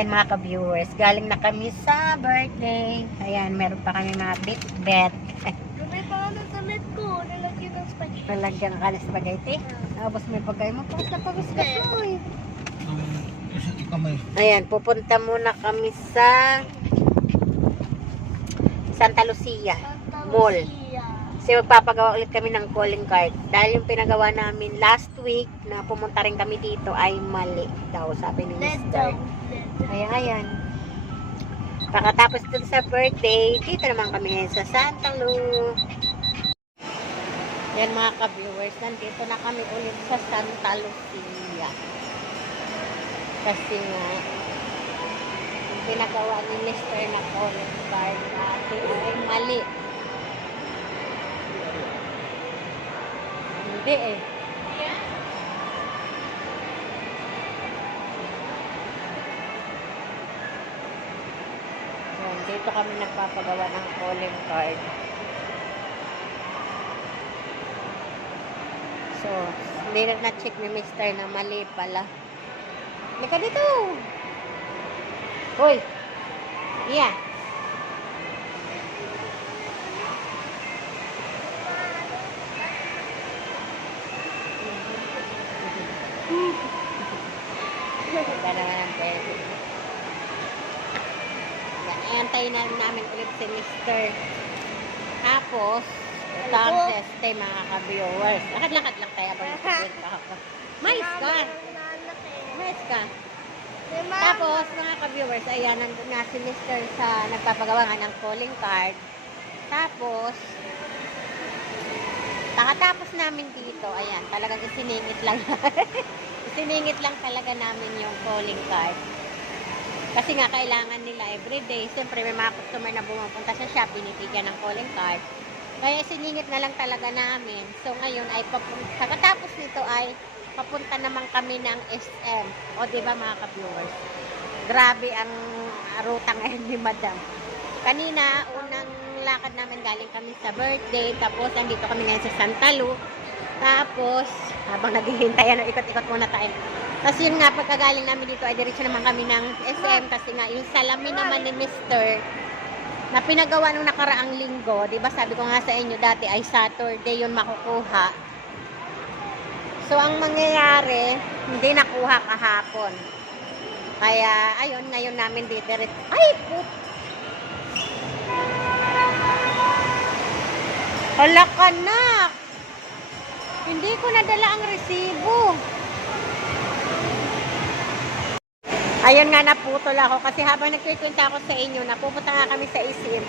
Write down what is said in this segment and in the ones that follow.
Ayan mga ka-viewers, galing na kami sa birthday. Ayan, meron pa kami mga bit-bet. May pangalan sa net ko. Nalagyan ng spaghetti. Lalagyan ka na spaghetti. Tapos may pagkain mo. Tapos na pagos ka eh. Kamay. Ayan, pupunta muna kami sa Santa Lucia Santa Mall. Lucia. Kasi magpapagawa ulit kami ng calling card. Dahil yung pinagawa namin last week na pumunta rin kami dito ay mali daw, sabi ni Mr. Kaya ayan. Pagkatapos dun sa birthday, dito naman kami ngayon sa Santa Lu. Yan mga ka-viewers, nandito na kami ulit sa Santa Lucia. Kasi nga, yung pinagawa ni Mr. na calling card natin ay mali. Hindi eh. Yan, dito kami nagpapagawa ng calling card. So, hindi na na-check ni Mr. na mali pala. Halika dito! Hoy! Iya! Ganda naman ang pwede. Yan, antayin na namin ulit si Mr. Tapos, Ano? seste mga ka-viewers. Lakad-lakad lang tayo abang nagkikwento ako. Mais ka! Mais ka! Tapos, mga ka-viewers, ayan, nandun nga si Mr. sa nagpapagawa nga ng calling card. Tapos, Takatapos namin dito, ayan, talagang isiningit lang. isiningit lang talaga namin yung calling card. Kasi nga, kailangan everyday. Siyempre, may mga customer na bumupunta sa shop, binibigyan ng calling card. Kaya siningit na lang talaga namin. So, ngayon ay papunta. Pagkatapos nito ay papunta naman kami ng SM. O, di ba mga ka-viewers? Grabe ang ruta ngayon ni Madam. Kanina, unang lakad namin galing kami sa birthday. Tapos, andito kami ngayon sa Santa Lu. Tapos, habang naghihintay, ano, ikot-ikot muna tayo. Tapos yun nga, pagkagaling namin dito, ay diretso naman kami ng SM. Kasi nga, yung salamin naman ni Mr. na pinagawa nung nakaraang linggo, di ba sabi ko nga sa inyo dati ay Saturday yun makukuha. So, ang mangyayari, hindi nakuha kahapon. Kaya, ayun, ngayon namin didiret. Ay, put! Hala ka na! Hindi ko nadala ang resibo. Ayun nga, naputol ako kasi habang nagkikwenta ako sa inyo, napupunta nga kami sa isim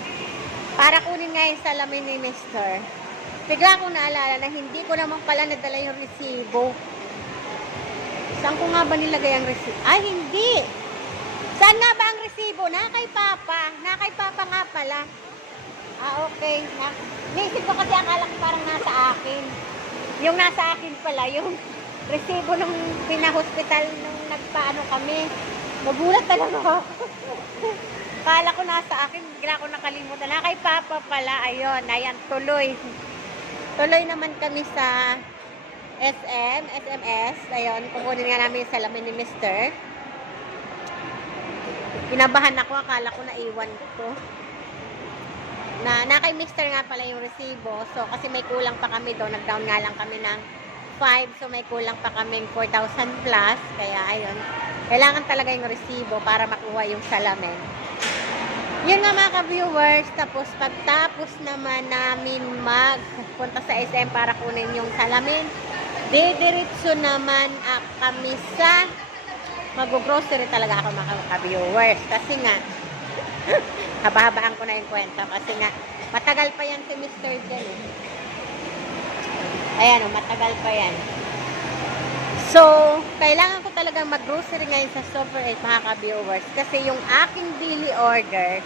para kunin nga yung salamin ni Mr. Bigla ko naalala na hindi ko naman pala nadala yung resibo. Saan ko nga ba nilagay ang resibo? Ay, hindi! Saan nga ba ang resibo? Na kay Papa. Na kay Papa nga pala. Ah, okay. Na, naisip ko kasi akala ko parang nasa akin. Yung nasa akin pala, yung resibo nung pinahospital nung nagpaano kami. Nagulat talaga ako. Kala ko nasa akin, bigla ko nakalimutan. Na kay Papa pala, ayun, ayan, tuloy. Tuloy naman kami sa SM, SMS. Ayun, kukunin nga namin yung salamin ni Mr. Kinabahan ako, akala ko naiwan ko. Na, na kay Mr. nga pala yung resibo. So, kasi may kulang pa kami doon. Nag-down nga lang kami ng 5. So, may kulang pa kaming 4,000 plus. Kaya, ayun. Kailangan talaga yung resibo para makuha yung salamin. Yun nga mga ka-viewers. Tapos, pagtapos naman namin magpunta sa SM para kunin yung salamin, didiretso naman ah, kami sa mag-grocery talaga ako mga ka-viewers. Kasi nga, haba-habaan ko na yung kwento. Kasi nga, matagal pa yan si Mr. Jen. eh. Ayan, oh, matagal pa yan. So, kailangan ko talagang mag-grocery ngayon sa Super 8 mga ka-viewers. Kasi yung aking daily order,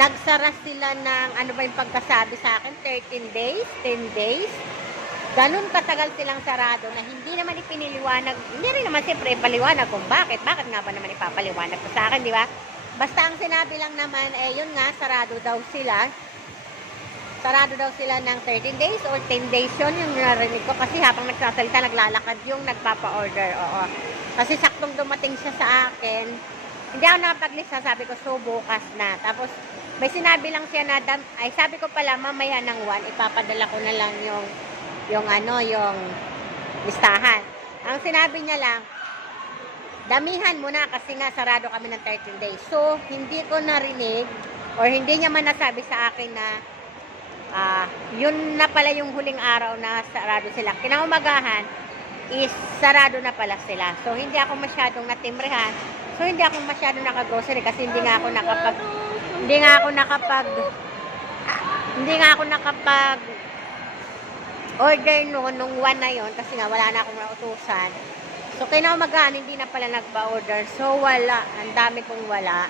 nagsara sila ng, ano ba yung pagkasabi sa akin, 13 days, 10 days. Ganun katagal silang sarado na hindi naman ipiniliwanag, hindi rin naman siyempre ipaliwanag kung bakit. Bakit nga ba naman ipapaliwanag sa akin, di ba? Basta ang sinabi lang naman, eh yun nga, sarado daw sila. Sarado daw sila ng 13 days or 10 days yun, yung narinig ko. Kasi habang nagsasalita, naglalakad yung nagpapa-order. Oo. Kasi saktong dumating siya sa akin, hindi ako nakapaglista. Sabi ko, so bukas na. Tapos, may sinabi lang siya na, ay sabi ko pala, mamaya ng 1, ipapadala ko na lang yung, yung ano, yung listahan. Ang sinabi niya lang, damihan mo na kasi nga sarado kami ng 13 days. So, hindi ko narinig or hindi niya man nasabi sa akin na ah, yun na pala yung huling araw na sarado sila. Kinaumagahan is sarado na pala sila. So, hindi ako masyadong natimrehan. So, hindi ako masyadong nakagrocery kasi hindi nga ako nakapag hindi nga ako nakapag hindi nga ako nakapag order noon nung one na yon kasi nga wala na akong nautusan. So, kinaumagahan, hindi na pala nagpa-order. So, wala. Ang dami kong wala.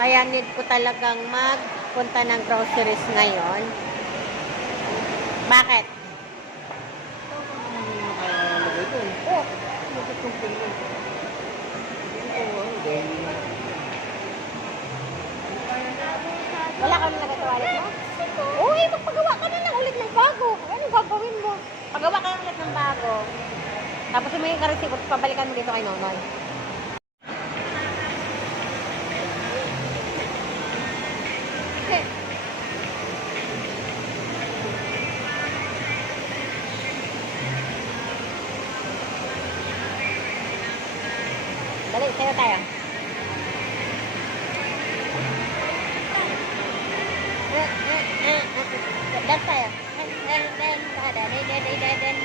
Kaya need ko talagang magpunta ng groceries ngayon. Bakit? Nakalagay doon. Oh, Bakit kung pinag- Oo, then, wala ka nang nagatuwalit mo? Uy, magpagawa ka na lang ulit ng bago. Ano gagawin mo? Pagawa ka lang ulit ng bago. Tapos humingi ka rin siguro, pabalikan mo dito kay Nonoy. Dali, tayo tayo. Dan tayo. Dan, dan, dan, dan, dan, dan, dan, dan.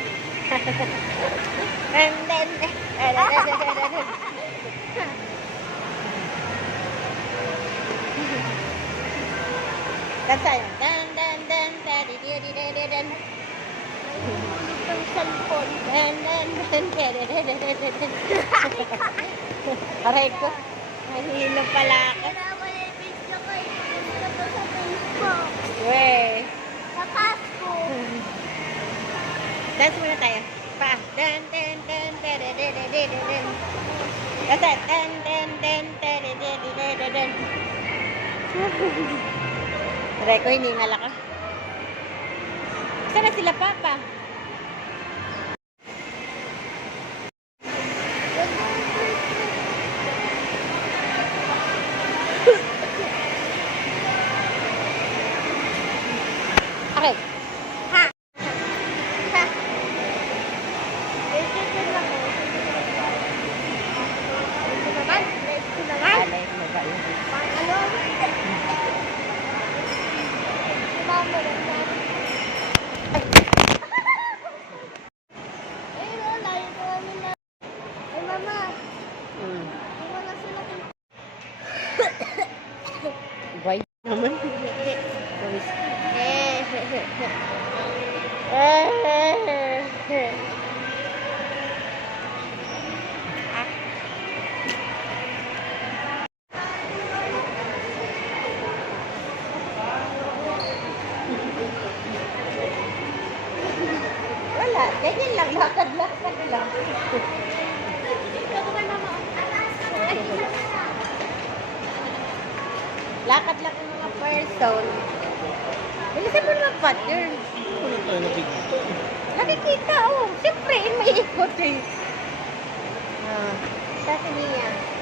Dan, dan, dan, dan, dan, dan, dan, dan. Dan tayo. Dan, dan, dan, dan, di, di, di, di, di, dan. Ang cellphone. Dan, dan, dan, dan, dan, dan, dan, dan, dan. Aray ko. Mahilo pala ako. Kaya wala yung video ko. Ipagod ko sa Facebook. Wey. Sa Pasko. Dance muna tayo. Pa. Dan, dan, dan, dan, dan, dan, dan, dan, it. Dan, dan, dan, dan, dan, dan, dan, dan. Aray ko, hiningal ako. Saan na sila, Papa? Okay. Ha. Ha. Ito ko lang. Ito naman. Ito naman. Alay, mabait. Pang ano? Mama lang namin. Ay, wala. Ito namin na. Ay, mama. Hmm. Wala sila. Bay naman. Boys. Eh. Wala, ganyan lang, lakad-lakad lang. Lakad lang ang mga person. Bilisan mo naman, partner. Wala tayo nakikita. Nakikita, oh. Siyempre, may ikot eh. Ah, sa niya.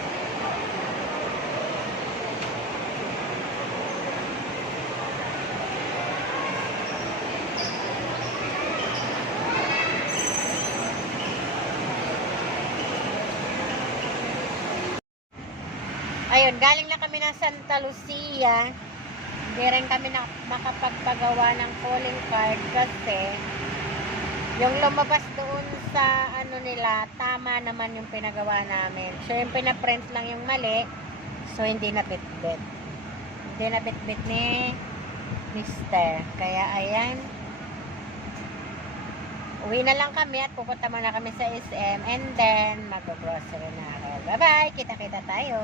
Ayun, galing na kami ng Santa Lucia. Hindi rin kami na makapagpagawa ng calling card kasi yung lumabas doon sa ano nila, tama naman yung pinagawa namin. So, yung pinaprint lang yung mali. So, hindi na bitbit. Hindi na bitbit ni Mister. Kaya, ayan. Uwi na lang kami at pupunta muna kami sa SM and then mag-grocery na ako. Bye-bye! Kita-kita tayo!